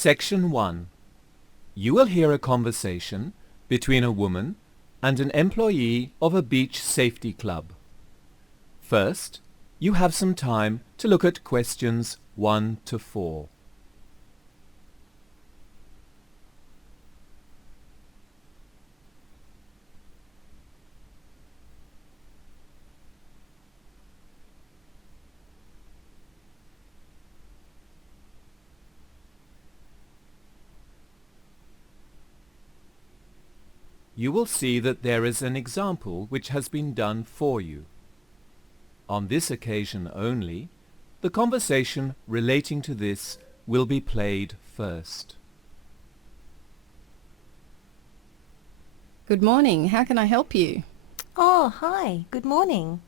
Section 1. You will hear a conversation between a woman and an employee of a beach safety club. First, you have some time to look at questions 1 to 4. You will see that there is an example which has been done for you. On this occasion only, the conversation relating to this will be played first. Good morning. How can I help you? Oh, hi. Good morning.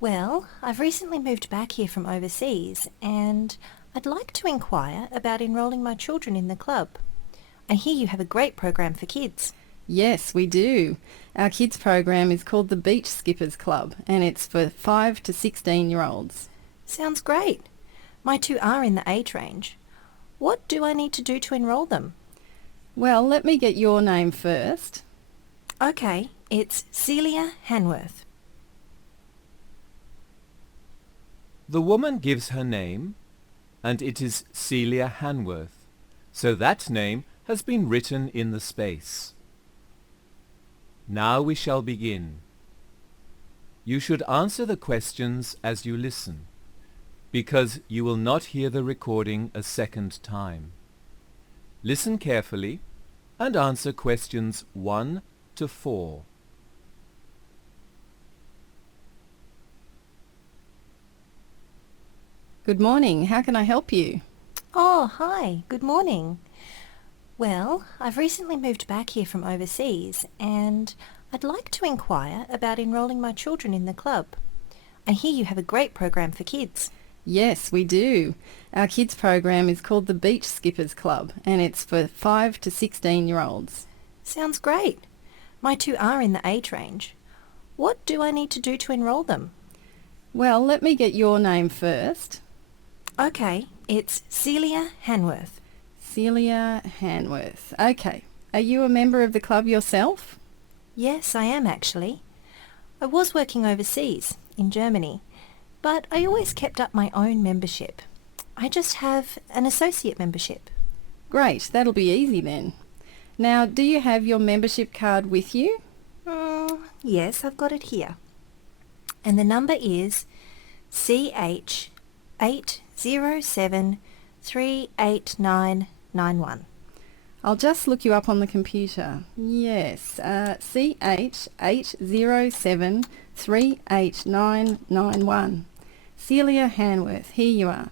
Well, I've recently moved back here from overseas and I'd like to inquire about enrolling my children in the club. I hear you have a great program for kids. Yes, we do. Our kids program is called the Beach Skippers Club and it's for 5 to 16-year-olds. Sounds great. My two are in the age range. What do I need to do to enrol them? Well, let me get your name first. Okay, it's Celia Hanworth. The woman gives her name, and it is Celia Hanworth, so that name has been written in the space. Now we shall begin. You should answer the questions as you listen, because you will not hear the recording a second time. Listen carefully and answer questions 1 to 4. Good morning. How can I help you? Oh, hi. Good morning. Well, I've recently moved back here from overseas and I'd like to inquire about enrolling my children in the club. I hear you have a great program for kids. Yes, we do. Our kids program is called the Beach Skippers Club and it's for 5 to 16-year-olds. Sounds great. My two are in the age range. What do I need to do to enrol them? Well, let me get your name first. Okay, it's Celia Hanworth. Celia Hanworth. Okay. Are you a member of the club yourself? Yes, I am actually. I was working overseas, in Germany, but I always kept up my own membership. I just have an associate membership. Great, that'll be easy then. Now, do you have your membership card with you? Yes, I've got it here. And the number is CH80738991. I'll just look you up on the computer. Yes, CH80738991. Celia Hanworth, here you are.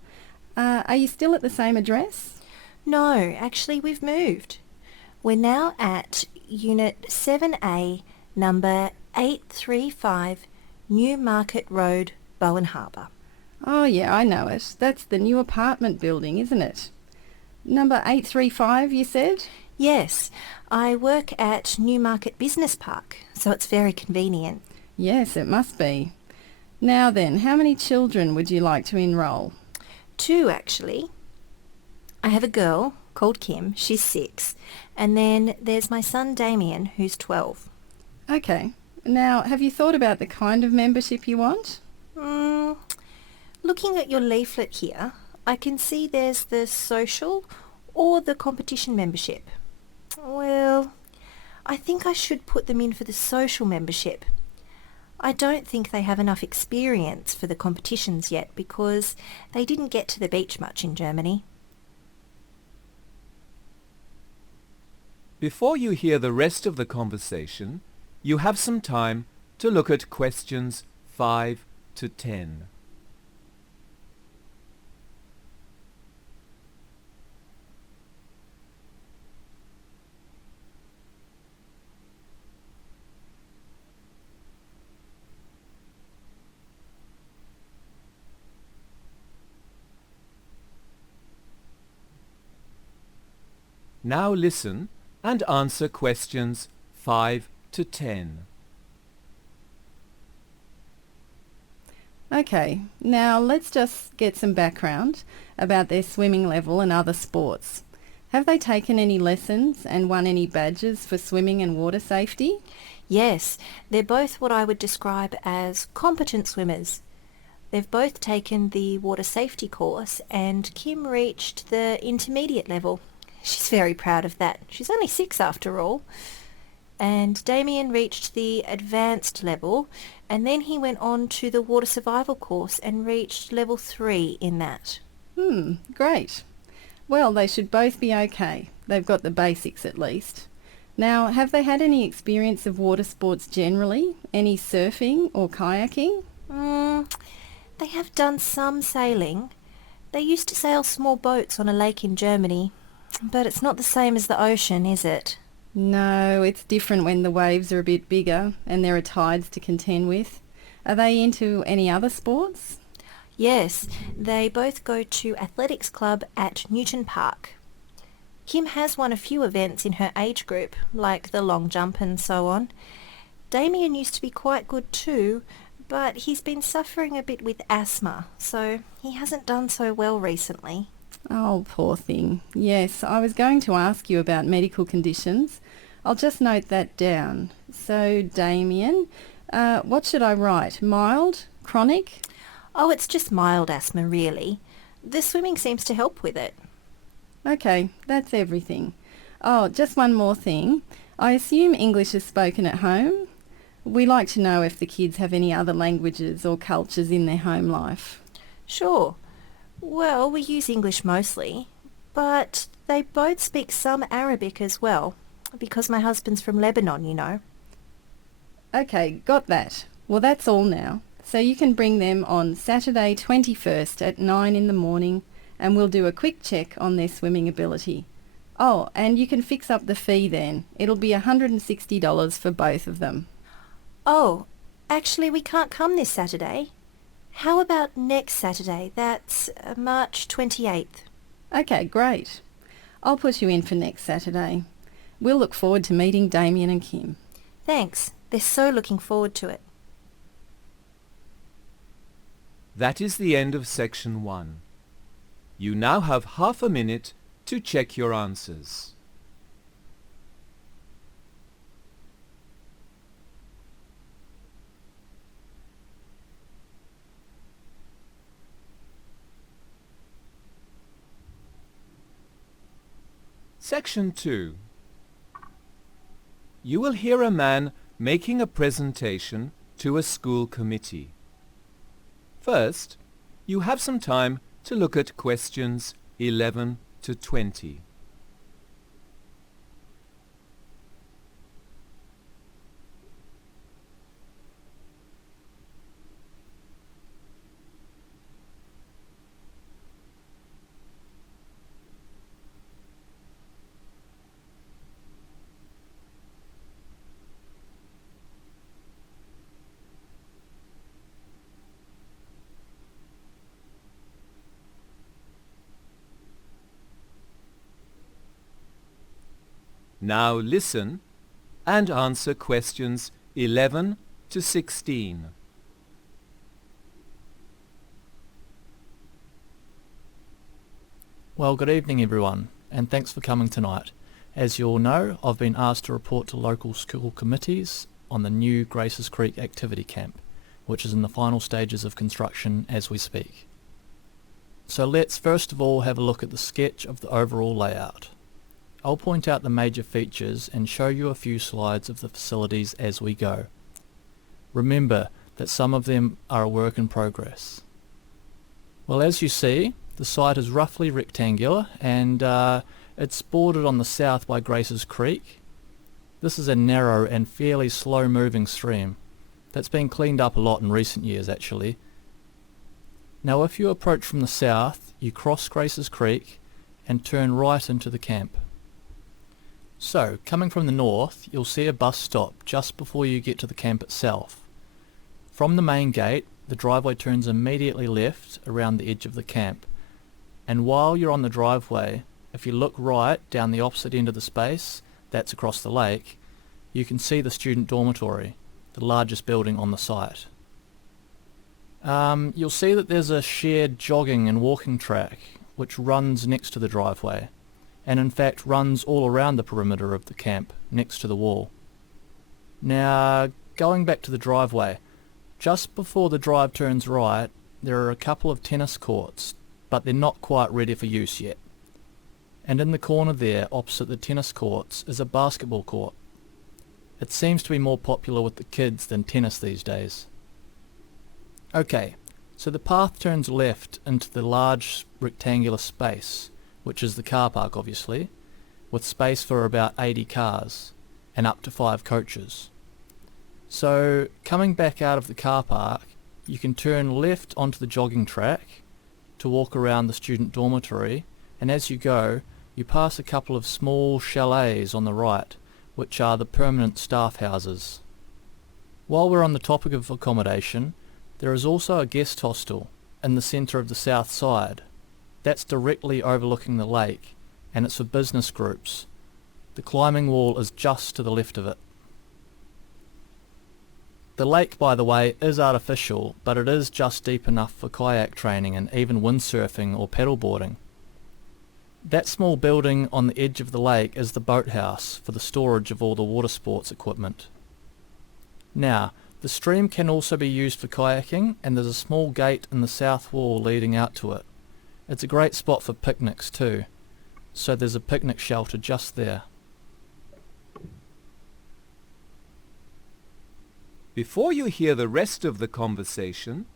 Are you still at the same address? No, actually we've moved. We're now at Unit 7A, number 835, New Market Road, Bowen Harbour. Oh yeah, I know it. That's the new apartment building, isn't it? Number 835, you said? Yes, I work at Newmarket Business Park, so it's very convenient. Yes, it must be. Now then, how many children would you like to enrol? 2, actually. I have a girl called Kim, she's 6, and then there's my son Damien, who's 12. Okay. Now, have you thought about the kind of membership you want? Looking at your leaflet here, I can see there's the social or the competition membership. Well, I think I should put them in for the social membership. I don't think they have enough experience for the competitions yet because they didn't get to the beach much in Germany. Before you hear the rest of the conversation, you have some time to look at questions 5 to 10. Now listen and answer questions 5 to 10. Okay, now let's just get some background about their swimming level and other sports. Have they taken any lessons and won any badges for swimming and water safety? Yes, they're both what I would describe as competent swimmers. They've both taken the water safety course and Kim reached the intermediate level. She's very proud of that. She's only 6 after all. And Damien reached the advanced level and then he went on to the water survival course and reached level 3 in that. Great. Well, they should both be okay. They've got the basics at least. Now, have they had any experience of water sports generally? Any surfing or kayaking? They have done some sailing. They used to sail small boats on a lake in Germany, but it's not the same as the ocean, is it? No, it's different when the waves are a bit bigger and there are tides to contend with. Are they into any other sports? Yes, they both go to athletics club at Newton Park. Kim has won a few events in her age group, like the long jump and so on. Damien used to be quite good too, but he's been suffering a bit with asthma, so he hasn't done so well recently. Oh, poor thing. Yes, I was going to ask you about medical conditions. I'll just note that down. So, Damien, what should I write? Mild? Chronic? Oh, it's just mild asthma, really. The swimming seems to help with it. Okay, that's everything. Oh, just one more thing. I assume English is spoken at home? We like to know if the kids have any other languages or cultures in their home life. Sure. Well, we use English mostly, but they both speak some Arabic as well, because my husband's from Lebanon, you know. Okay, got that. Well, that's all now. So you can bring them on Saturday 21st at 9 in the morning and we'll do a quick check on their swimming ability. Oh, and you can fix up the fee then. It'll be $160 for both of them. Oh, actually we can't come this Saturday. How about next Saturday? That's March 28th. Okay, great. I'll put you in for next Saturday. We'll look forward to meeting Damien and Kim. Thanks. They're so looking forward to it. That is the end of section 1. You now have half a minute to check your answers. Section 2. You will hear a man making a presentation to a school committee. First, you have some time to look at questions 11 to 20. Now listen and answer questions 11 to 16. Well, good evening everyone, and thanks for coming tonight. As you all know, I've been asked to report to local school committees on the new Graces Creek activity camp, which is in the final stages of construction as we speak. So let's first of all have a look at the sketch of the overall layout. I'll point out the major features and show you a few slides of the facilities as we go. Remember that some of them are a work in progress. Well, as you see, the site is roughly rectangular and it's bordered on the south by Graces Creek. This is a narrow and fairly slow moving stream that's been cleaned up a lot in recent years actually. Now if you approach from the south, you cross Graces Creek and turn right into the camp. So, coming from the north, you'll see a bus stop just before you get to the camp itself. From the main gate, the driveway turns immediately left around the edge of the camp, and while you're on the driveway, if you look right down the opposite end of the space, that's across the lake, you can see the student dormitory, the largest building on the site. You'll see that there's a shared jogging and walking track which runs next to the driveway, and in fact runs all around the perimeter of the camp next to the wall. Now, going back to the driveway, just before the drive turns right, there are a couple of tennis courts, but they're not quite ready for use yet. And in the corner there, opposite the tennis courts, is a basketball court. It seems to be more popular with the kids than tennis these days. Okay, so the path turns left into the large rectangular space, which is the car park obviously, with space for about 80 cars, and up to 5 coaches. So, coming back out of the car park, you can turn left onto the jogging track to walk around the student dormitory, and as you go, you pass a couple of small chalets on the right, which are the permanent staff houses. While we're on the topic of accommodation, there is also a guest hostel in the centre of the south side. That's directly overlooking the lake, and it's for business groups. The climbing wall is just to the left of it. The lake, by the way, is artificial, but it is just deep enough for kayak training and even windsurfing or paddleboarding. That small building on the edge of the lake is the boathouse for the storage of all the water sports equipment. Now, the stream can also be used for kayaking, and there's a small gate in the south wall leading out to it. It's a great spot for picnics too, so there's a picnic shelter just there. Before you hear the rest of the conversation,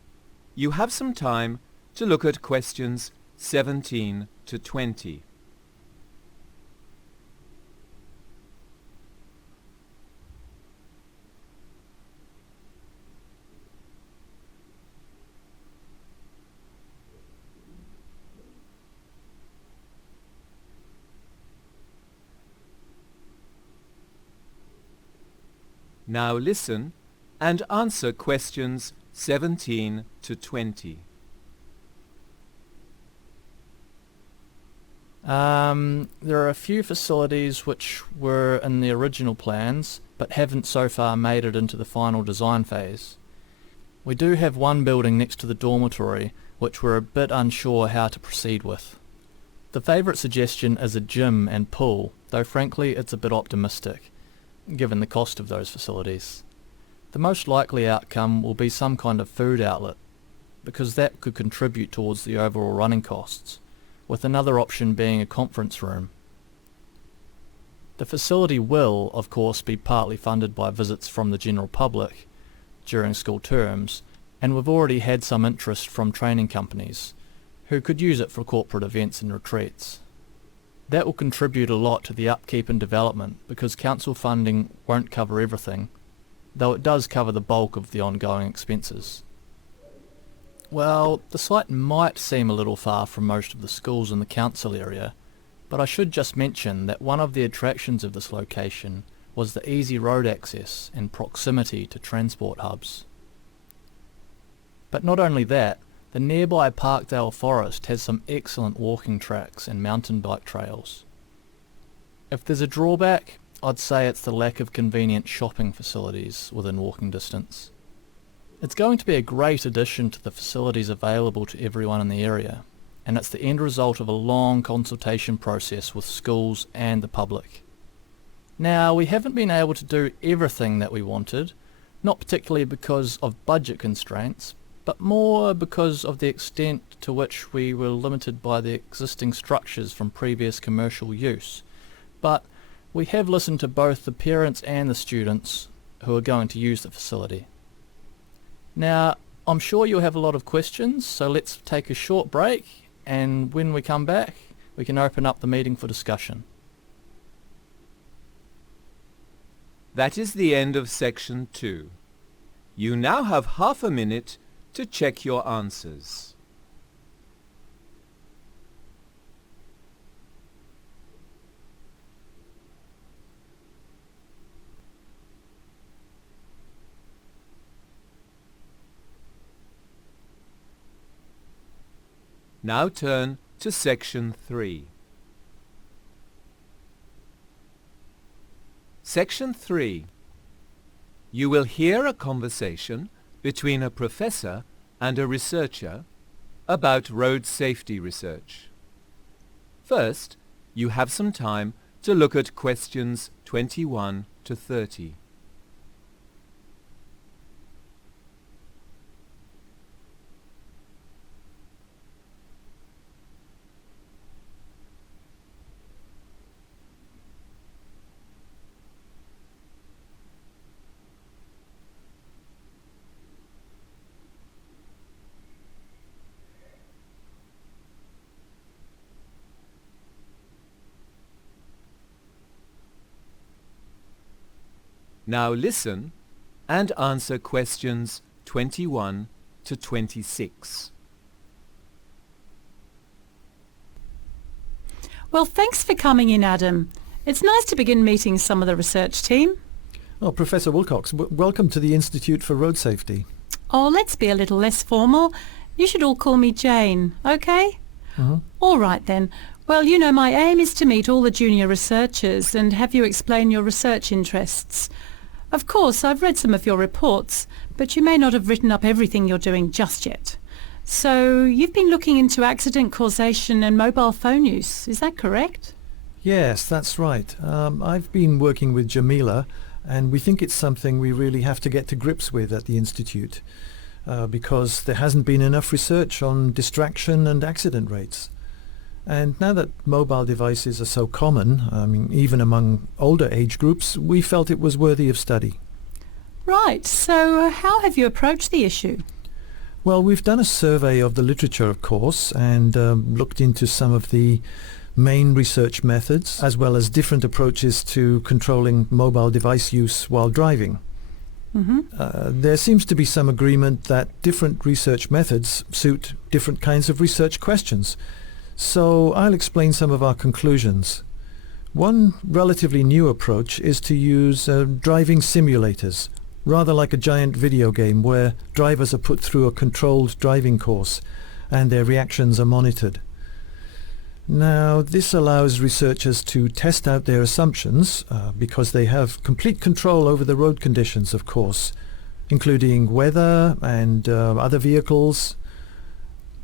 you have some time to look at questions 17 to 20. Now listen and answer questions 17 to 20. There are a few facilities which were in the original plans but haven't so far made it into the final design phase. We do have one building next to the dormitory which we're a bit unsure how to proceed with. The favourite suggestion is a gym and pool, though frankly it's a bit optimistic, given the cost of those facilities. The most likely outcome will be some kind of food outlet, because that could contribute towards the overall running costs, with another option being a conference room. The facility will, of course, be partly funded by visits from the general public during school terms, and we've already had some interest from training companies, who could use it for corporate events and retreats. That will contribute a lot to the upkeep and development, because council funding won't cover everything, though it does cover the bulk of the ongoing expenses. Well, the site might seem a little far from most of the schools in the council area, but I should just mention that one of the attractions of this location was the easy road access and proximity to transport hubs. But not only that, the nearby Parkdale Forest has some excellent walking tracks and mountain bike trails. If there's a drawback, I'd say it's the lack of convenient shopping facilities within walking distance. It's going to be a great addition to the facilities available to everyone in the area, and it's the end result of a long consultation process with schools and the public. Now, we haven't been able to do everything that we wanted, not particularly because of budget constraints, but more because of the extent to which we were limited by the existing structures from previous commercial use. But we have listened to both the parents and the students who are going to use the facility. Now, I'm sure you'll have a lot of questions, so let's take a short break, and when we come back, we can open up the meeting for discussion. That is the end of section 2. You now have half a minute to check your answers. Now turn to section 3. Section 3. You will hear a conversation between a professor and a researcher about road safety research. First, you have some time to look at questions 21 to 30. Now listen and answer questions 21 to 26. Well, thanks for coming in, Adam. It's nice to begin meeting some of the research team. Oh, Professor Wilcox, welcome to the Institute for Road Safety. Oh, let's be a little less formal. You should all call me Jane, okay? Uh-huh. All right then. Well, you know, my aim is to meet all the junior researchers and have you explain your research interests. Of course, I've read some of your reports, but you may not have written up everything you're doing just yet. So, you've been looking into accident causation and mobile phone use, is that correct? Yes, that's right. I've been working with Jamila, and we think it's something we really have to get to grips with at the Institute, because there hasn't been enough research on distraction and accident rates. And now that mobile devices are so common, even among older age groups, we felt it was worthy of study. Right, so how have you approached the issue? Well, we've done a survey of the literature, of course, and looked into some of the main research methods, as well as different approaches to controlling mobile device use while driving. There seems to be some agreement that different research methods suit different kinds of research questions. So I'll explain some of our conclusions. One relatively new approach is to use driving simulators, rather like a giant video game where drivers are put through a controlled driving course and their reactions are monitored. Now, this allows researchers to test out their assumptions because they have complete control over the road conditions, of course, including weather and other vehicles.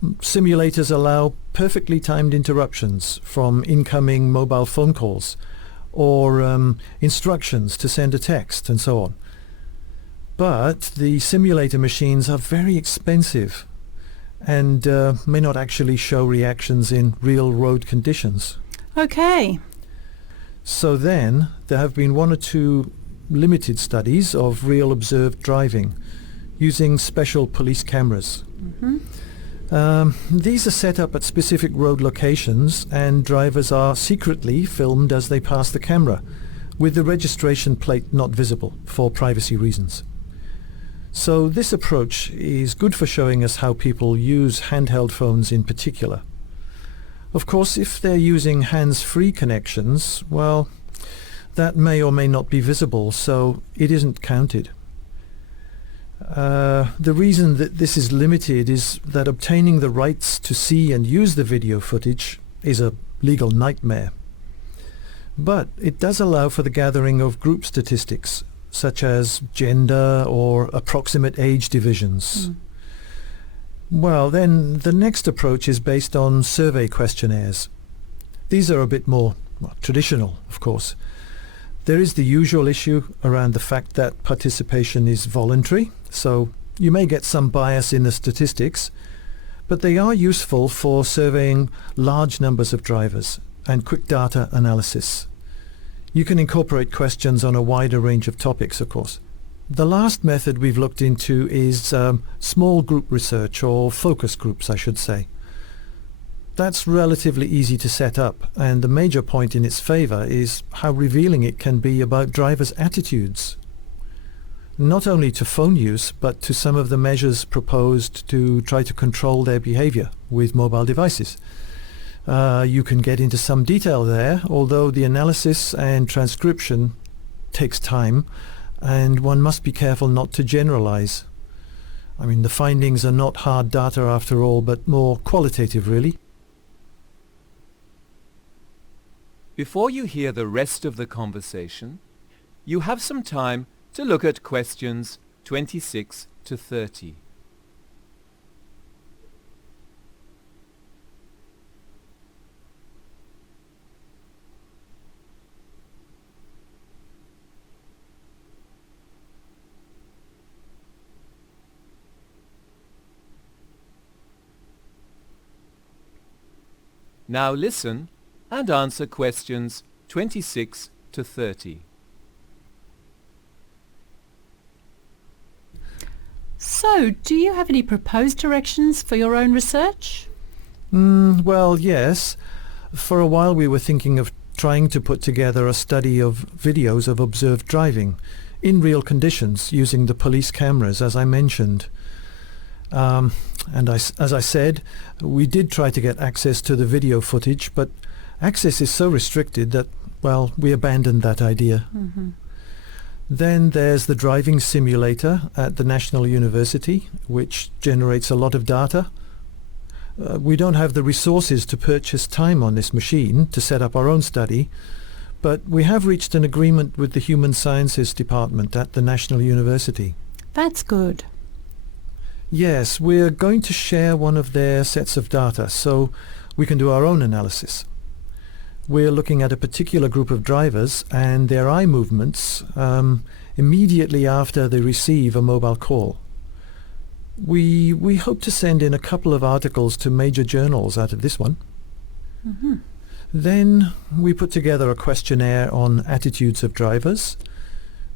Simulators allow perfectly timed interruptions from incoming mobile phone calls or instructions to send a text and so on. But the simulator machines are very expensive and may not actually show reactions in real road conditions. Okay. So then there have been one or two limited studies of real observed driving using special police cameras. These are set up at specific road locations and drivers are secretly filmed as they pass the camera, with the registration plate not visible for privacy reasons. So this approach is good for showing us how people use handheld phones in particular. Of course, if they're using hands-free connections, well, that may or may not be visible, so it isn't counted. The reason that this is limited is that obtaining the rights to see and use the video footage is a legal nightmare. But it does allow for the gathering of group statistics, such as gender or approximate age divisions. Well, then the next approach is based on survey questionnaires. These are a bit more traditional, of course. There is the usual issue around the fact that participation is voluntary, so you may get some bias in the statistics, but they are useful for surveying large numbers of drivers and quick data analysis. You can incorporate questions on a wider range of topics, of course. The last method we've looked into is small group research, or focus groups, I should say. That's relatively easy to set up, and the major point in its favour is how revealing it can be about drivers' attitudes. Not only to phone use, but to some of the measures proposed to try to control their behaviour with mobile devices. You can get into some detail there, although the analysis and transcription takes time, and one must be careful not to generalise. I mean, the findings are not hard data after all, but more qualitative, really. Before you hear the rest of the conversation, you have some time to look at questions 26 to 30. Now listen and answer questions 26 to 30. So, do you have any proposed directions for your own research? Well, yes. For a while we were thinking of trying to put together a study of videos of observed driving in real conditions using the police cameras, as I mentioned. As I said, we did try to get access to the video footage, but access is so restricted that, well, we abandoned that idea. Then there's the driving simulator at the National University, which generates a lot of data. We don't have the resources to purchase time on this machine to set up our own study, but we have reached an agreement with the Human Sciences Department at the National University. That's good. Yes, we're going to share one of their sets of data so we can do our own analysis. We're looking at a particular group of drivers and their eye movements immediately after they receive a mobile call. We hope to send in a couple of articles to major journals out of this one. Then we put together a questionnaire on attitudes of drivers,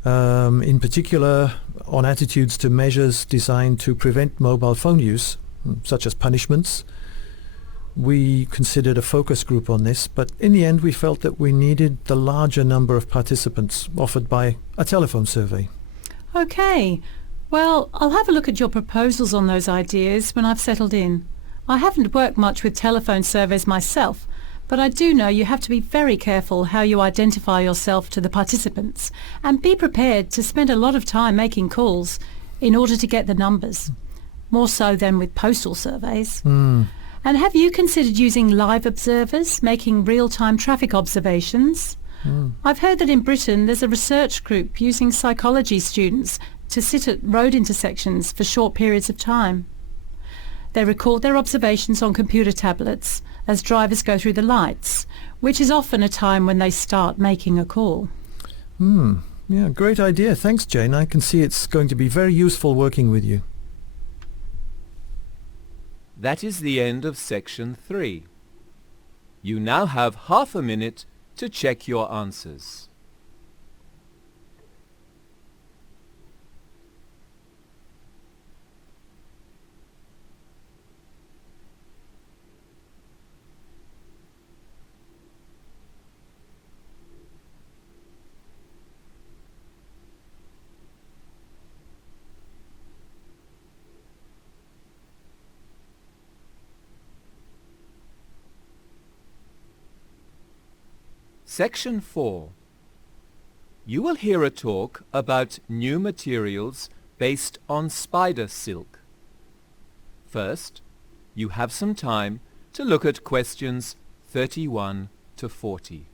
in particular on attitudes to measures designed to prevent mobile phone use, such as punishments. We considered a focus group on this, but in the end we felt that we needed the larger number of participants offered by a telephone survey. Okay. Well, I'll have a look at your proposals on those ideas when I've settled in. I haven't worked much with telephone surveys myself, but I do know you have to be very careful how you identify yourself to the participants and be prepared to spend a lot of time making calls in order to get the numbers, more so than with postal surveys. And have you considered using live observers, making real-time traffic observations? I've heard that in Britain there's a research group using psychology students to sit at road intersections for short periods of time. They record their observations on computer tablets as drivers go through the lights, which is often a time when they start making a call. Yeah, great idea. Thanks, Jane. I can see it's going to be very useful working with you. That is the end of section 3. You now have half a minute to check your answers. Section 4. You will hear a talk about new materials based on spider silk. First, you have some time to look at questions 31 to 40.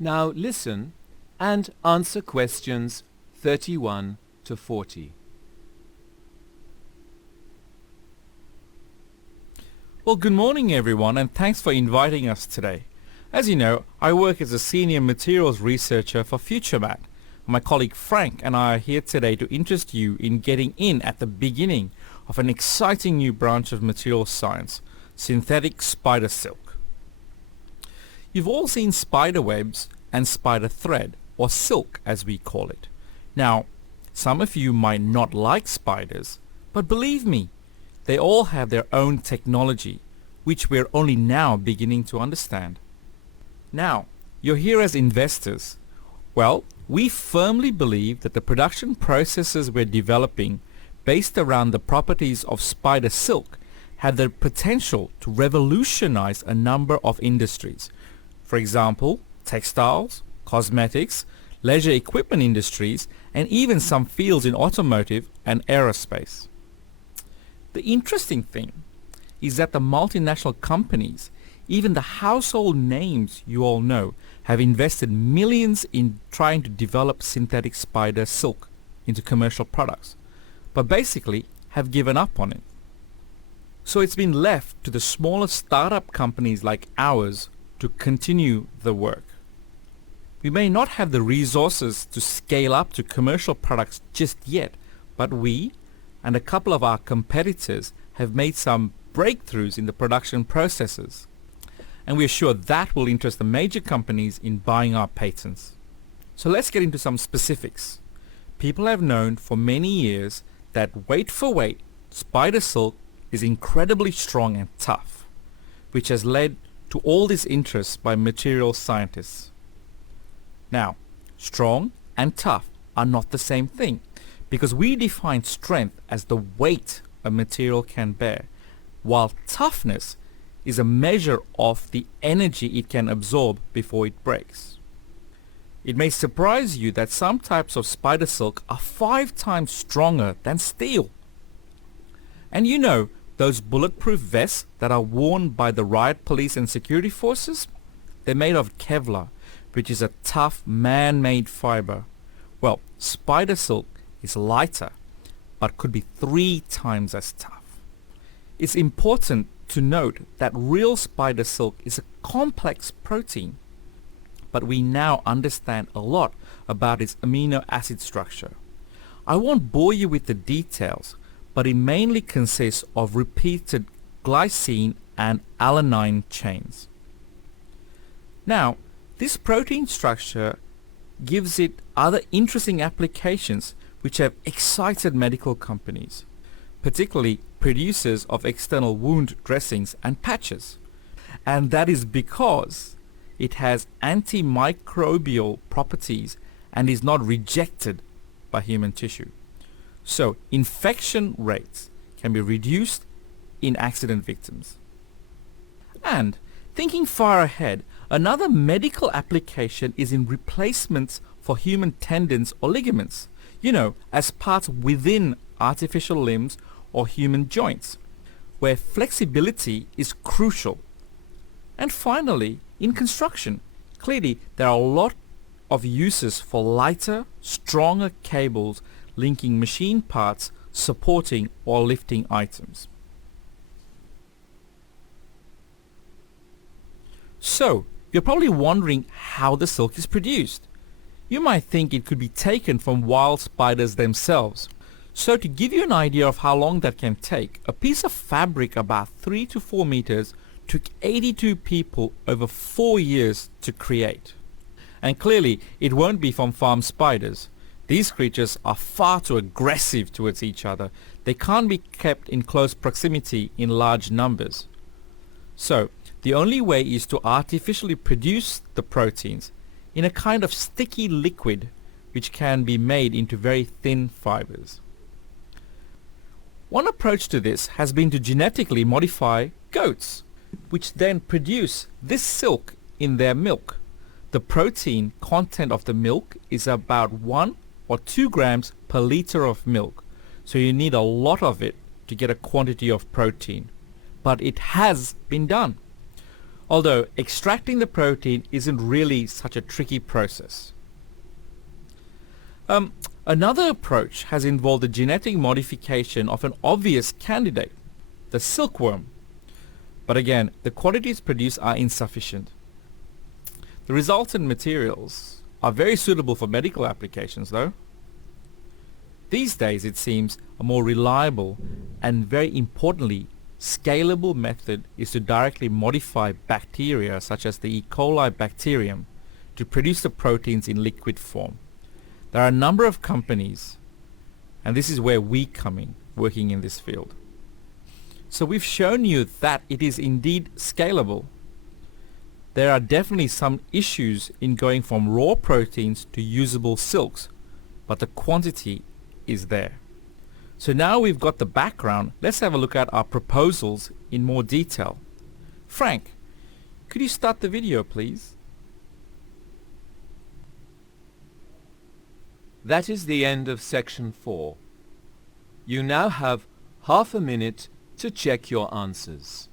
Now listen and answer questions 31 to 40. Well, good morning everyone, and thanks for inviting us today. As you know, I work as a senior materials researcher for FutureMat. My colleague Frank and I are here today to interest you in getting in at the beginning of an exciting new branch of materials science, synthetic spider silk. You've all seen spider webs and spider thread, or silk as we call it. Now, some of you might not like spiders, but believe me, they all have their own technology, which we're only now beginning to understand. Now, you're here as investors. Well, we firmly believe that the production processes we're developing based around the properties of spider silk have the potential to revolutionize a number of industries. For example, textiles, cosmetics, leisure equipment industries, and even some fields in automotive and aerospace. The interesting thing is that the multinational companies, even the household names you all know, have invested millions in trying to develop synthetic spider silk into commercial products, but basically have given up on it. So it's been left to the smaller startup companies like ours to continue the work. We may not have the resources to scale up to commercial products just yet, but we and a couple of our competitors have made some breakthroughs in the production processes. And we're sure that will interest the major companies in buying our patents. So let's get into some specifics. People have known for many years that weight for weight, spider silk is incredibly strong and tough, which has led to all this interest by material scientists. Now, strong and tough are not the same thing, because we define strength as the weight a material can bear, while toughness is a measure of the energy it can absorb before it breaks. It may surprise you that some types of spider silk are 5 times stronger than steel. And you know, those bulletproof vests that are worn by the riot police and security forces? They're made of Kevlar, which is a tough man-made fiber. Well, spider silk is lighter, but could be 3 times as tough. It's important to note that real spider silk is a complex protein, but we now understand a lot about its amino acid structure. I won't bore you with the details, but it mainly consists of repeated glycine and alanine chains. Now, this protein structure gives it other interesting applications which have excited medical companies, particularly producers of external wound dressings and patches. And that is because it has antimicrobial properties and is not rejected by human tissue. So infection rates can be reduced in accident victims. And thinking far ahead, another medical application is in replacements for human tendons or ligaments, as parts within artificial limbs or human joints, where flexibility is crucial. And finally, in construction, clearly there are a lot of uses for lighter, stronger cables linking machine parts, supporting or lifting items. So, you're probably wondering how the silk is produced. You might think it could be taken from wild spiders themselves. So to give you an idea of how long that can take, a piece of fabric about 3 to 4 meters took 82 people over 4 years to create. And clearly, it won't be from farm spiders. These creatures are far too aggressive towards each other. They can't be kept in close proximity in large numbers. So, the only way is to artificially produce the proteins in a kind of sticky liquid which can be made into very thin fibers. One approach to this has been to genetically modify goats, which then produce this silk in their milk. The protein content of the milk is about 1 or 2 grams per liter of milk, so you need a lot of it to get a quantity of protein. But it has been done, although extracting the protein isn't really such a tricky process. Another approach has involved the genetic modification of an obvious candidate, the silkworm. But again, the quantities produced are insufficient. The resultant materials are very suitable for medical applications though. These days it seems a more reliable and very importantly scalable method is to directly modify bacteria such as the E. coli bacterium to produce the proteins in liquid form. There are a number of companies, and this is where we come in, working in this field. So we've shown you that it is indeed scalable. There are definitely some issues in going from raw proteins to usable silks, but the quantity is there. So now we've got the background, let's have a look at our proposals in more detail. Frank, could you start the video, please? That is the end of section 4. You now have half a minute to check your answers.